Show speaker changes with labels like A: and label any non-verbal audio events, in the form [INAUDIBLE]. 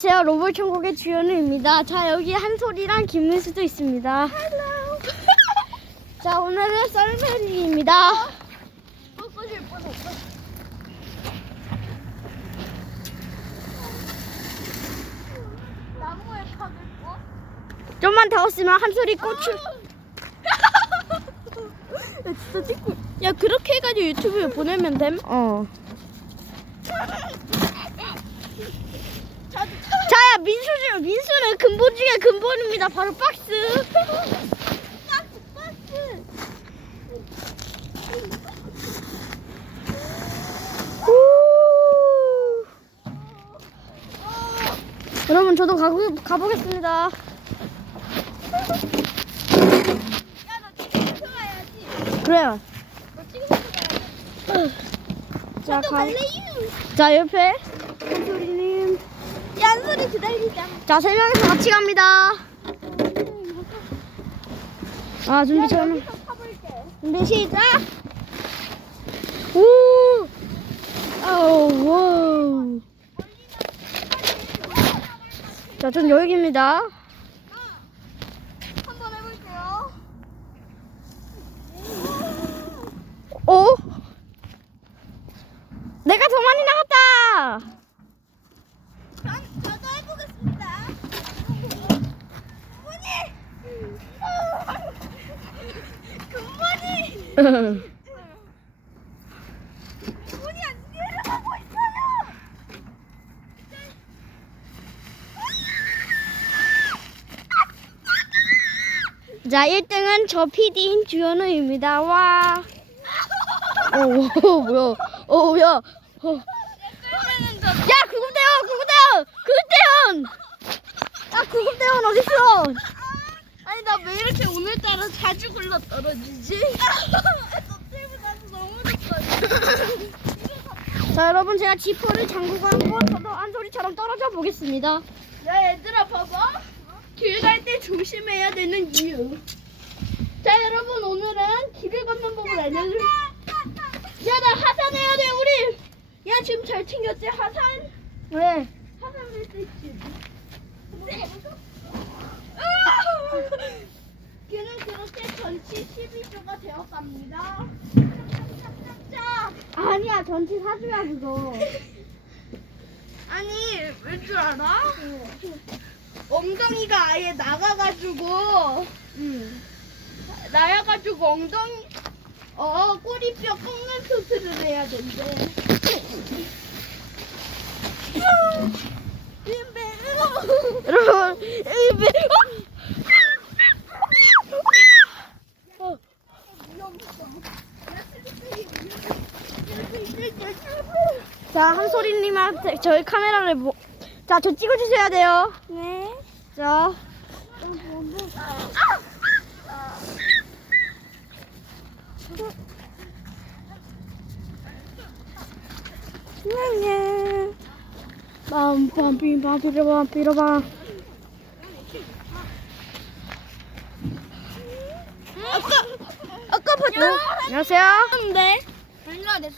A: 제가 로봇 천국의 주연우입니다. 자 여기 한솔이랑 김민수도 있습니다. [LAUGHS] 자 오늘은 썰매리입니다.
B: 뽀뽀질 뻔했어. 나무에 팍을 꽂.
A: 좀만 더 있으면 한솔이 꽃을 [LAUGHS]
B: 야 진짜 찍고. 야 그렇게 해가지고 유튜브에 보내면 됨. [LAUGHS]
A: 어. 자야 민수 중 민수는 근본 중에 근본입니다. 바로 박스.
B: 박스 박스.
A: 후. 여러분 저도 가고 가보겠습니다. 그래요.
B: 자또
A: 가. 자 옆에.
B: 얀소리 기다리자.
A: 자 세 명이서 같이 갑니다. 아 준비 전. 준비 시작. 오. 아우 와. 자, 전 여기입니다.
B: 한번 해볼게요.
A: 어? 내가 더 많이 나갔다.
B: 전 저도 해보겠습니다. [LAUGHS]
A: 자, 1등은 저 PD인 주현우입니다. 와. 오, 오 뭐야? 오, 야. 어.
B: 그러면은 저
A: 야, 구급대원, 구급대원, 구급대원. 아, 구급대원 어딨어?
B: 아니 나 왜 이렇게 오늘따라 자주 굴러 떨어지지? 너 때문에 나도 너무 좋거든.
A: 자, 여러분 제가 지퍼를 잠그고 한번 저도 한소리처럼 떨어져 보겠습니다.
B: 야 얘들아 봐봐. 길 갈 때 조심해야 되는 이유. 자 여러분 오늘은 길을 걷는 법을 알려줄. 야나 하산해야 돼 우리. 야 지금 잘 챙겼지 하산?
A: 왜?
B: 하산 낼수 있지. 걔는 그렇게 전치 12조가 되어갑니다. 짝짝짝짝.
A: 아니야, 전치 사주야 그거. [LAUGHS]
B: 아니 왜 줄 알아? 엉덩이가 아예 나가가지고
A: 응.
B: 나야가지고 엉덩이 어 꼬리뼈 꺾는 수술을 해야 된대.
A: 여러분, 이 배- 어. 어. 자, 한소리님한테 저희 카메라를 보... 자, 저 찍어주셔야 돼요.
B: 네.
A: 자, 네, 빰빰 삐라밤 삐라밤
B: 아까 아까 봤죠?
A: 안녕하세요.
B: 근데 일로 와, 내